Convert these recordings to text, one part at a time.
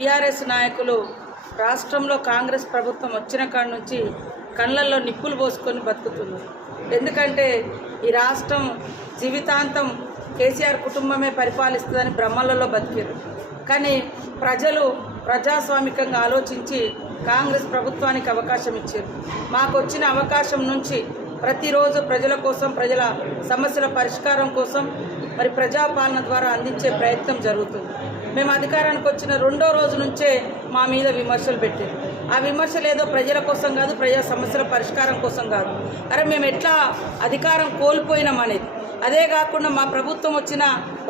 TRS నాయకులు రాష్ట్రంలో కాంగ్రెస్ ప్రభుత్వం వచ్చిన కాడ నుంచి కళ్ళల్లో నిప్పులు పోసుకొని బతుకుతున్నారు. ఎందుకంటే ఈ రాష్ట్రం జీవితాంతం కేసీఆర్ కుటుంబమే పరిపాలిస్తుందని భ్రమలలో బతికారు. కానీ ప్రజలు ప్రజాస్వామికంగా ఆలోచించి కాంగ్రెస్ ప్రభుత్వానికి అవకాశం ఇచ్చారు. మాకు వచ్చిన అవకాశం నుంచి ప్రతిరోజు ప్రజల కోసం, ప్రజల సమస్యల పరిష్కారం కోసం మరి ప్రజాపాలన ద్వారా అందించే ప్రయత్నం జరుగుతుంది. మేము అధికారానికి వచ్చిన రెండో రోజు నుంచే మా మీద విమర్శలు పెట్టారు. ఆ విమర్శలు ఏదో ప్రజల కోసం కాదు, ప్రజా సమస్యల పరిష్కారం కోసం కాదు. అరే మేము ఎట్లా అధికారం కోల్పోయినాం అనేది. అదే కాకుండా మా ప్రభుత్వం వచ్చిన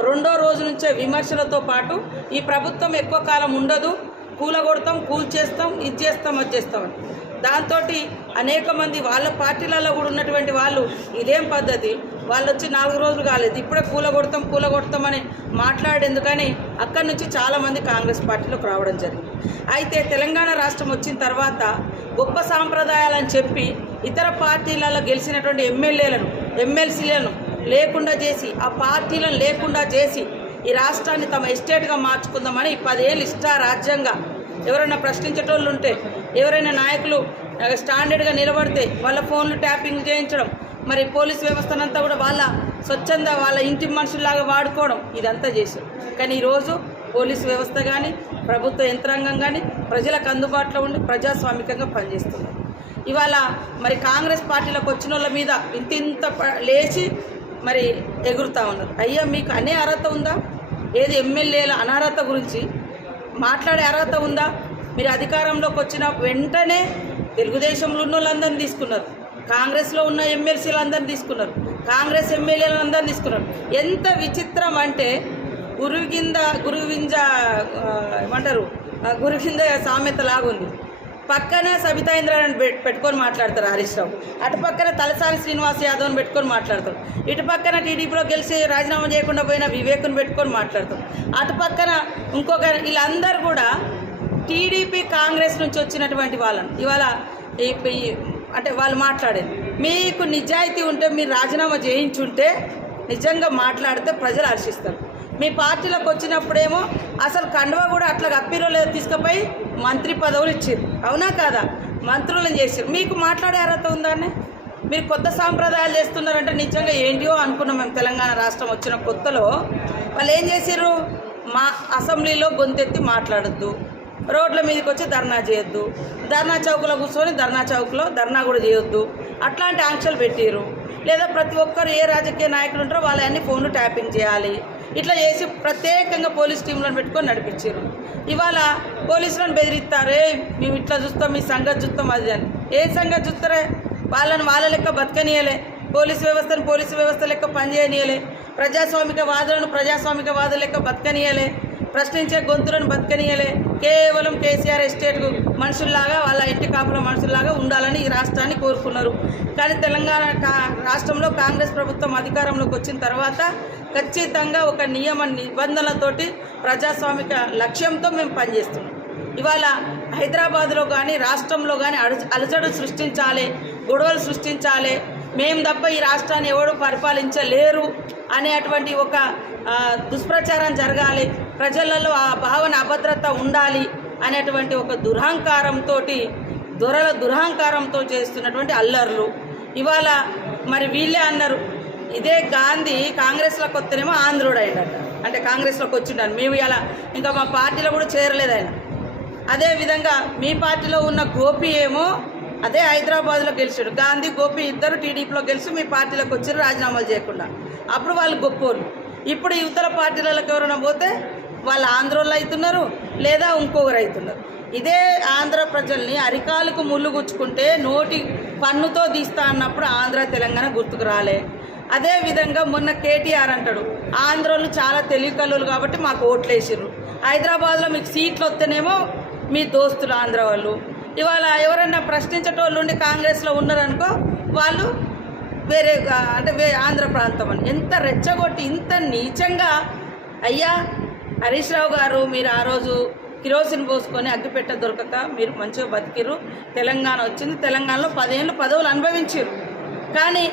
రెండో రోజు నుంచే విమర్శలతో పాటు ఈ ప్రభుత్వం ఎక్కువ కాలం ఉండదు, కూలగొడతాం, కూల్చేస్తాం, ఇది చేస్తాం, అది చేస్తామని. దాంతో అనేక మంది వాళ్ళ పార్టీలలో కూడా ఉన్నటువంటి వాళ్ళు ఇదేం పద్ధతి, వాళ్ళు వచ్చి 4 రోజులు కాలేదు ఇప్పుడే కూలగొడతామని మాట్లాడేందుకని అక్కడి నుంచి చాలామంది కాంగ్రెస్ పార్టీలోకి రావడం జరిగింది. అయితే తెలంగాణ రాష్ట్రం వచ్చిన తర్వాత గొప్ప సాంప్రదాయాలని చెప్పి ఇతర పార్టీలలో గెలిచినటువంటి ఎమ్మెల్యేలను, ఎమ్మెల్సీలను లేకుండా చేసి, ఆ పార్టీలను లేకుండా చేసి ఈ రాష్ట్రాన్ని తమ ఎస్టేట్గా మార్చుకుందామని 10 ఏళ్ళు ఇష్టారాజ్యంగా ఎవరైనా ప్రశ్నించేటోళ్ళు ఉంటే, ఎవరైనా నాయకులు స్టాండర్డ్గా నిలబడితే వాళ్ళ ఫోన్లు ట్యాపింగ్ చేయించడం, మరి పోలీస్ వ్యవస్థనంతా కూడా వాళ్ళ స్వచ్ఛంద వాళ్ళ ఇంటి మనుషుల్లాగా వాడుకోవడం, ఇదంతా చేశారు. కానీ ఈరోజు పోలీసు వ్యవస్థ కానీ, ప్రభుత్వ యంత్రాంగం కానీ ప్రజలకు అందుబాటులో ఉండి ప్రజాస్వామికంగా పనిచేస్తున్నారు. ఇవాళ మరి కాంగ్రెస్ పార్టీలకు వచ్చిన వాళ్ళ మీద ఇంత లేచి మరి ఎగురుతూ ఉన్నారు. అయ్యా మీకు అనే అర్హత ఉందా? ఏది ఎమ్మెల్యేల అనర్హత గురించి మాట్లాడే అర్హత ఉందా? మీరు అధికారంలోకి వచ్చిన వెంటనే తెలుగుదేశంలో ఉన్న వాళ్ళందరినీ తీసుకున్నారు, కాంగ్రెస్లో ఉన్న ఎమ్మెల్సీలందరినీ తీసుకున్నారు, కాంగ్రెస్ ఎమ్మెల్యేలందరినీ తీసుకున్నారు. ఎంత విచిత్రం అంటే గురువింజ సామెత లాగుంది. పక్కన సబితా ఇంద్రాని పెట్టుకొని మాట్లాడతారు హరీష్ రావు, అటు పక్కన తలసాని శ్రీనివాస్ యాదవ్ని పెట్టుకొని మాట్లాడతారు, ఇటు పక్కన టీడీపీలో గెలిచి రాజీనామా చేయకుండా పోయిన వివేక్ని పెట్టుకొని మాట్లాడతారు, అటు పక్కన ఇంకొక వీళ్ళందరూ కూడా టీడీపీ కాంగ్రెస్ నుంచి వచ్చినటువంటి వాళ్ళని ఇవాళ అంటే వాళ్ళు మాట్లాడేది. మీకు నిజాయితీ ఉంటే మీరు రాజీనామా చేయించుంటే నిజంగా మాట్లాడితే ప్రజలు హర్షిస్తారు. మీ పార్టీలకు వచ్చినప్పుడేమో అసలు కండువా కూడా అట్లా కప్పిరో లేదో తీసుకుపోయి మంత్రి పదవులు ఇచ్చారు, అవునా కాదా? మంత్రులను చేశారు. మీకు మాట్లాడే అర్హత ఉందని మీరు కొత్త సాంప్రదాయాలు చేస్తున్నారంటే నిజంగా ఏంటియో అనుకున్నాం. మేము తెలంగాణ రాష్ట్రం వచ్చిన కొత్తలో వాళ్ళు ఏం చేశారు? మా అసెంబ్లీలో గొంతెత్తి మాట్లాడద్దు, రోడ్ల మీదకి వచ్చి ధర్నా చేయొద్దు, ధర్నా చౌక్లో కూర్చొని ధర్నా చౌక్లో ధర్నా కూడా చేయొద్దు, అట్లాంటి ఆంక్షలు పెట్టారు. లేదా ప్రతి ఒక్కరు ఏ రాజకీయ నాయకులు ఉంటారో వాళ్ళన్నీ ఫోన్లు ట్యాపింగ్ చేయాలి, ఇట్లా చేసి ప్రత్యేకంగా పోలీస్ టీంలను పెట్టుకొని నడిపించారు. ఇవాళ పోలీసులను బెదిరిస్తారే, మేము ఇట్లా చూస్తాం, మీ సంగతి చూస్తాం, అది అని. ఏ సంగతి చూస్తారే? వాళ్ళని వాళ్ళ లెక్క బతకనీయలే, పోలీసు వ్యవస్థను పోలీసు వ్యవస్థ లెక్క పనిచేయనీయలే, ప్రజాస్వామిక వాదుల లెక్క బతకనీయలే, ప్రశ్నించే గొంతులను బతకనీయలే. కేవలం కేసీఆర్ ఎస్టేట్ మనుషుల్లాగా, వాళ్ళ ఇంటి కాపుల మనుషుల్లాగా ఉండాలని ఈ రాష్ట్రాన్ని కోరుకున్నారు. కానీ తెలంగాణ రాష్ట్రంలో కాంగ్రెస్ ప్రభుత్వం అధికారంలోకి వచ్చిన తర్వాత ఖచ్చితంగా ఒక నియమ నిబంధనలతోటి ప్రజాస్వామిక లక్ష్యంతో మేము పనిచేస్తున్నాం. ఇవాళ హైదరాబాద్లో కానీ రాష్ట్రంలో కానీ అలజడు సృష్టించాలి, గొడవలు సృష్టించాలి, మేము తప్ప ఈ రాష్ట్రాన్ని ఎవరు పరిపాలించలేరు అనేటువంటి ఒక దుష్ప్రచారం జరగాలి, ప్రజలలో ఆ భావన అభద్రత ఉండాలి అనేటువంటి ఒక దొరల దురహంకారంతో చేస్తున్నటువంటి అల్లర్లు. ఇవాళ మరి వీళ్ళే అన్నారు, ఇదే గాంధీ కాంగ్రెస్లోకి వస్తేనేమో ఆంధ్రుడు అయ్యాడట, అంటే కాంగ్రెస్లోకి వచ్చిండాను మేము ఇలా ఇంకా మా పార్టీలో కూడా చేరలేదు ఆయన. అదేవిధంగా మీ పార్టీలో ఉన్న గోపి ఏమో అదే హైదరాబాద్లో గెలిచాడు, గాంధీ గోపి ఇద్దరు టీడీపీలో గెలిచి మీ పార్టీలోకి వచ్చారు రాజీనామాలు చేయకుండా. అప్పుడు వాళ్ళు గొప్పోళ్ళు. ఇప్పుడు యువతల పార్టీలకు ఎవరైనా పోతే వాళ్ళు ఆంధ్రోళ్ళు అవుతున్నారు, లేదా ఇంకొకరు అవుతున్నారు. ఇదే ఆంధ్ర ప్రజల్ని అరికాలకు ముళ్ళు గుచ్చుకుంటే నోటి పన్నుతో తీస్తా అన్నప్పుడు ఆంధ్ర తెలంగాణ గుర్తుకు రాలే. అదేవిధంగా మొన్న కేటీఆర్ అంటాడు, ఆంధ్రోళ్ళు చాలా తెలివికల్లులు కాబట్టి మాకు ఓట్లు వేసిర్రు, హైదరాబాద్లో మీకు సీట్లు వస్తేనేమో మీ దోస్తులు ఆంధ్ర వాళ్ళు. ఇవాళ ఎవరైనా ప్రశ్నించేటోళ్ళు ఉండి కాంగ్రెస్లో ఉన్నారనుకో వాళ్ళు వేరే అంటే ఆంధ్ర ప్రాంతం అని. ఎంత రెచ్చగొట్టి ఇంత నీచంగా! అయ్యా హరీష్ రావు గారు, మీరు ఆ రోజు కిరోసిన్ పోసుకొని అగ్గిపెట్ట దొరకక మీరు మంచిగా బతికిర్రు, తెలంగాణ వచ్చింది, తెలంగాణలో 10 ఏళ్ళు పదవులు అనుభవించారు. కానీ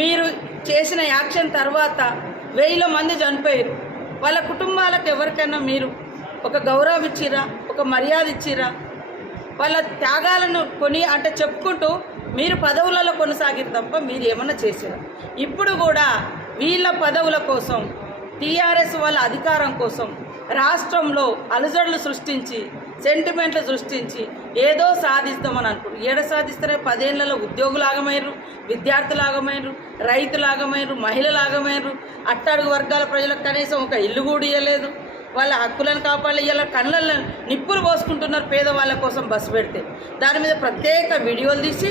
మీరు చేసిన యాక్షన్ తర్వాత 1000 మంది చనిపోయారు. వాళ్ళ కుటుంబాలకు ఎవరికైనా మీరు ఒక గౌరవం ఇచ్చిరా, ఒక మర్యాద ఇచ్చిరా? వాళ్ళ త్యాగాలను అంటే చెప్పుకుంటూ మీరు పదవులలో కొనసాగిరు తప్ప మీరు ఏమన్నా చేసిరా? ఇప్పుడు కూడా వీళ్ళ పదవుల కోసం, టీఆర్ఎస్ వాళ్ళ అధికారం కోసం రాష్ట్రంలో అలజడులు సృష్టించి, సెంటిమెంట్లు సృష్టించి ఏదో సాధిస్తామని అనుకుంటారు. ఏడ సాధిస్తారే? 10 ఏళ్లలో ఉద్యోగులాగమైనరు, విద్యార్థులాగమైనరు, రైతులాగమైనరు, మహిళలాగమైనరు, అట్టడుగు వర్గాల ప్రజలకు కనీసం ఒక ఇల్లు కూడా ఇవ్వలేదు. వాళ్ళ హక్కులను కాపాడాలి. ఇలా కళ్ళల్లో నిప్పులు పోసుకుంటున్నారు పేదవాళ్ళ కోసం బస్సు పెడితే. దాని మీద ప్రత్యేక వీడియోలు తీసి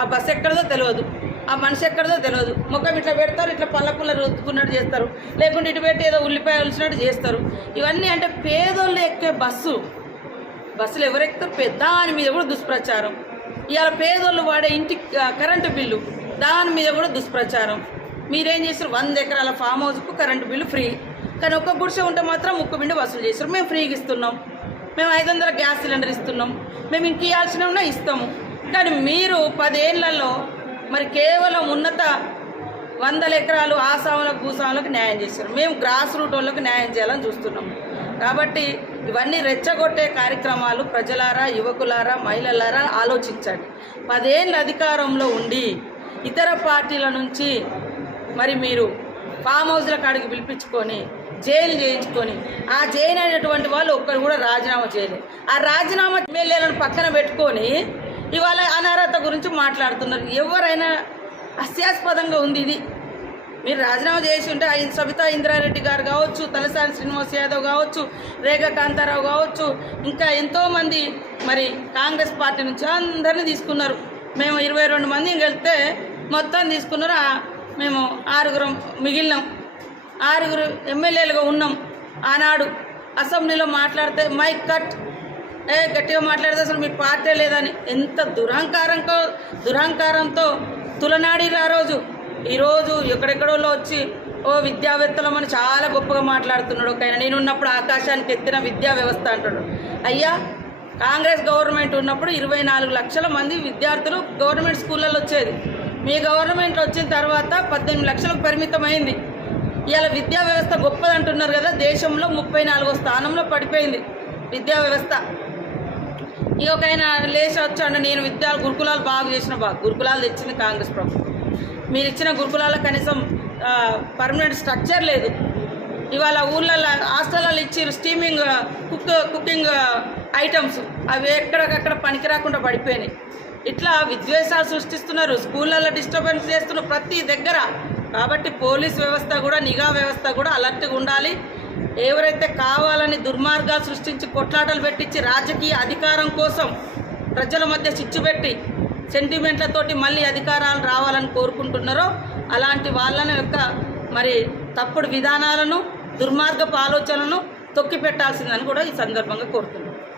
ఆ బస్సు ఎక్కడదో తెలియదు, ఆ మనిషి ఎక్కడదో తెలియదు, ముఖం ఇట్లా పెడతారు, ఇట్లా పళ్ళ రుద్దుకున్నట్టు చేస్తారు, లేకుంటే ఇటు పెట్టి ఏదో ఉల్లిపాయ ఉలిసినట్టు చేస్తారు. ఇవన్నీ అంటే పేదోళ్ళు ఎక్కే బస్సులు ఎవరు ఎక్కుతారు? దాని మీద కూడా దుష్ప్రచారం. ఇవాళ పేదోళ్ళు వాడే ఇంటి కరెంటు బిల్లు, దాని మీద కూడా దుష్ప్రచారం. మీరేం చేస్తారు? 100 ఎకరాల ఫామ్ హౌస్కు కరెంటు బిల్లు ఫ్రీ, కానీ ఒక్క గుడిసె ఉంటే మాత్రం ముక్కుబిండి వసూలు చేస్తారు. మేము ఫ్రీగా ఇస్తున్నాం, మేము 500 గ్యాస్ సిలిండర్ ఇస్తున్నాం, మేము ఇంక ఇవ్వాల్సినవి ఇస్తాము. కానీ మీరు 10 ఏళ్లలో మరి కేవలం ఉన్నత 100 ఎకరాలు ఆసాములకు భూసాములకు న్యాయం చేశారు. మేము గ్రాస్ రూట్ వాళ్ళకు న్యాయం చేయాలని చూస్తున్నాము. కాబట్టి ఇవన్నీ రెచ్చగొట్టే కార్యక్రమాలు ప్రజలారా, యువకులారా, మహిళలారా ఆలోచించండి. 10 ఏళ్ళ అధికారంలో ఉండి ఇతర పార్టీల నుంచి మరి మీరు ఫామ్ హౌస్ల కాడికి పిలిపించుకొని జైలు చేయించుకొని ఆ జైలు అయినటువంటి వాళ్ళు ఒక్కరు కూడా రాజీనామా చేయలేదు. ఆ రాజీనామా ఎమ్మెల్యేలను పక్కన పెట్టుకొని ఇవాళ అనర్హత గురించి మాట్లాడుతున్నారు. ఎవరైనా హాస్యాస్పదంగా ఉంది ఇది. మీరు రాజీనామా చేసి ఉంటే సబితా ఇంద్రారెడ్డి గారు కావచ్చు, తలసాని శ్రీనివాస్ యాదవ్ కావచ్చు, రేఖా కాంతారావు కావచ్చు, ఇంకా ఎంతోమంది మరి కాంగ్రెస్ పార్టీ నుంచి అందరినీ తీసుకున్నారు. మేము 22 మందిని వెళ్తే మొత్తం తీసుకున్నారు. మేము 6 మిగిలినాం, 6 ఎమ్మెల్యేలుగా ఉన్నాం. ఆనాడు అసెంబ్లీలో మాట్లాడితే మైక్ కట్, గట్టిగా మాట్లాడితే అసలు మీ పార్టీ లేదని ఎంత దురహంకారంతో తులనాడిరు ఆ రోజు. ఈరోజు ఎక్కడెక్కడోళ్ళు వచ్చి విద్యావేత్తలమని చాలా గొప్పగా మాట్లాడుతున్నాడు. ఒక ఆయన నేనున్నప్పుడు ఆకాశానికి ఎత్తిన విద్యా వ్యవస్థ అంటాడు. అయ్యా, కాంగ్రెస్ గవర్నమెంట్ ఉన్నప్పుడు 24 లక్షల మంది విద్యార్థులు గవర్నమెంట్ స్కూళ్ళల్లో వచ్చేది. మీ గవర్నమెంట్ వచ్చిన తర్వాత 18 లక్షలకు పరిమితమైంది. ఇవాళ విద్యా వ్యవస్థ గొప్పది అంటున్నారు కదా, దేశంలో 34వ స్థానంలో పడిపోయింది విద్యా వ్యవస్థ. ఇక ఒక ఆయన లేచి వచ్చాడు, నేను గురుకులాలు బాగు చేసిన గురుకులాలు తెచ్చింది కాంగ్రెస్ ప్రభుత్వం. మీరు ఇచ్చిన గురుకులాల్లో కనీసం పర్మనెంట్ స్ట్రక్చర్ లేదు. ఇవాళ ఊళ్ళల్లో హాస్టల్లో ఇచ్చి స్టీమింగ్ కుకింగ్ ఐటమ్స్ అవి ఎక్కడికక్కడ పనికి రాకుండా పడిపోయినాయి. ఇట్లా విద్వేషాలు సృష్టిస్తున్నారు, స్కూళ్ళల్లో డిస్టర్బెన్స్ చేస్తున్నారు ప్రతి దగ్గర. కాబట్టి పోలీస్ వ్యవస్థ కూడా, నిఘా వ్యవస్థ కూడా అలర్ట్గా ఉండాలి. ఎవరైతే కావాలని దుర్మార్గాలు సృష్టించి కొట్లాటలు పెట్టించి రాజకీయ అధికారం కోసం ప్రజల మధ్య చిచ్చు పెట్టి సెంటిమెంట్లతోటి మళ్ళీ అధికారాలు రావాలని కోరుకుంటున్నారో అలాంటి వాళ్ళని యొక్క మరి తప్పుడు విధానాలను, దుర్మార్గపు ఆలోచనలను తొక్కి పెట్టాల్సిందని కూడా ఈ సందర్భంగా కోరుతున్నాను.